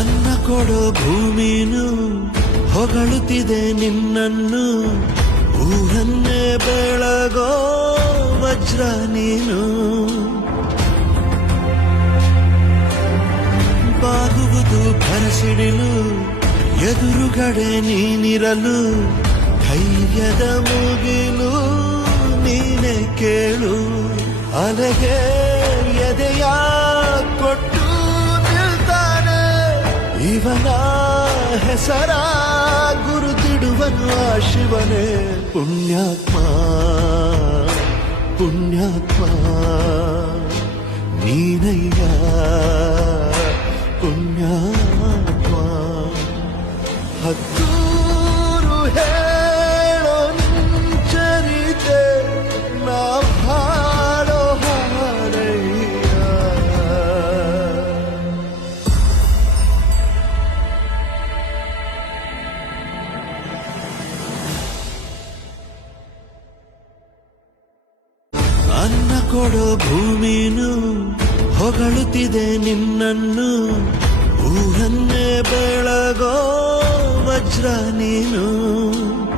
ಅನ್ನ ಕೊಡೋ ಭೂಮಿನು ಹೊಗಳುತ್ತಿದೆ ನಿನ್ನನ್ನು, ಊರನ್ನೇ ಬೆಳಗೋ ವಜ್ರ ನೀನು. ಬಾಗುವುದು ಭರಸಿಡಿಲು, ಎದುರುಗಡೆ ನೀನಿರಲು, ಧೈರ್ಯದ ಮುಗಿಲು ನೀನೆ ಕೇಳು. ಅಲೆಗೆ ಎದೆಯ ಕೊಟ್ಟು ನಿಲ್ತಾನೆ, ಇವನ ಹೆಸರ ಗುರುತಿಡುವನು ಆ ಶಿವನೇ. ಪುಣ್ಯಾತ್ಮ ಪುಣ್ಯಾತ್ಮ ನೀನಯ್ಯ ಪುಣ್ಯಾತ್ಮ. ಹತ್ತೂರು ಹೇಳೋ ನಿಂಚರಿತೆ ನಾ ಹಾಡೋ ಹಾಡಯ್ಯ. ಅನ್ನ ಕೊಡೋ ಭೂಮಿನು ಹೊಗಳುತ್ತಿದೆ ನಿನ್ನನ್ನು, ಊರನ್ನೇ ಬೆಳಗೋ ವಜ್ರ ನೀನು.